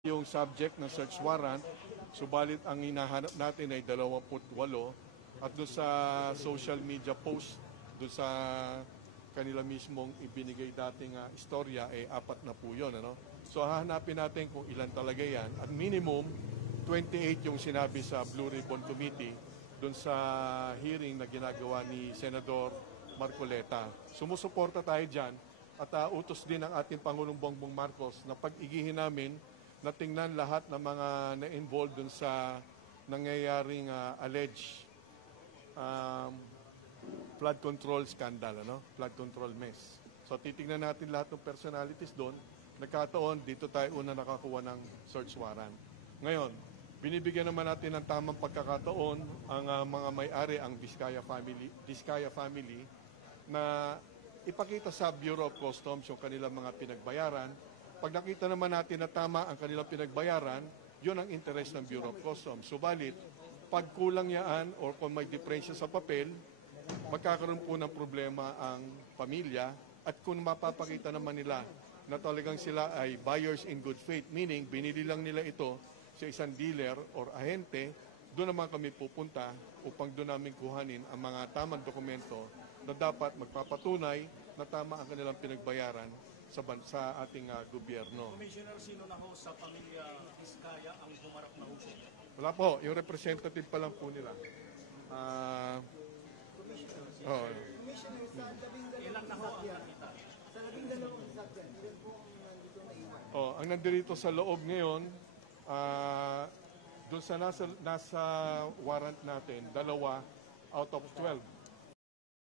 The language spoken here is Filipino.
yung subject ng search warrant, subalit ang hinahanap natin ay 28 at doon sa social media post, doon sa kanila mismong ibinigay dating istorya ay 4 na po yun. Ano? So hahanapin natin kung ilan talaga yan at minimum 28 yung sinabi sa Blue Ribbon Committee doon sa hearing na ginagawa ni Senador Marcoleta. Sumusuporta tayo dyan at utos din ng ating Pangulong Bongbong Marcos na pag-igihin namin na tingnan lahat ng mga na-involved dun sa nangyayaring alleged flood control scandal, ano? Flood control mess. So titingnan natin lahat ng personalities doon. Nagkataon, dito tayo una nakakuha ng search warrant. Ngayon, binibigyan naman natin ng tamang pagkakataon ang mga may-ari, ang Vizcaya family na ipakita sa Bureau of Customs yung kanilang mga pinagbayaran. Pag nakita naman natin na tama ang kanilang pinagbayaran, yun ang interest ng Bureau of Customs. Subalit, pag kulang yaan o kung may diferensya sa papel, magkakaroon po ng problema ang pamilya at kung mapapakita naman nila na talagang sila ay buyers in good faith, meaning binili lang nila ito sa isang dealer or ahente, doon naman kami pupunta upang doon namin kuhanin ang mga tamang dokumento na dapat magpapatunay na tama ang kanilang pinagbayaran sa ating gobyerno. Commissioner, sino na ho sa pamilya Vizcaya ang humarap na huso? Wala po, yung representative pa lang po nila. Commissioner, sa ilan na ho ang nakita? Sa 12 sasakyan, ilan po ang nandito na iwan? Ang nandito sa loob ngayon, doon sa nasa warrant natin, 2 out of 12.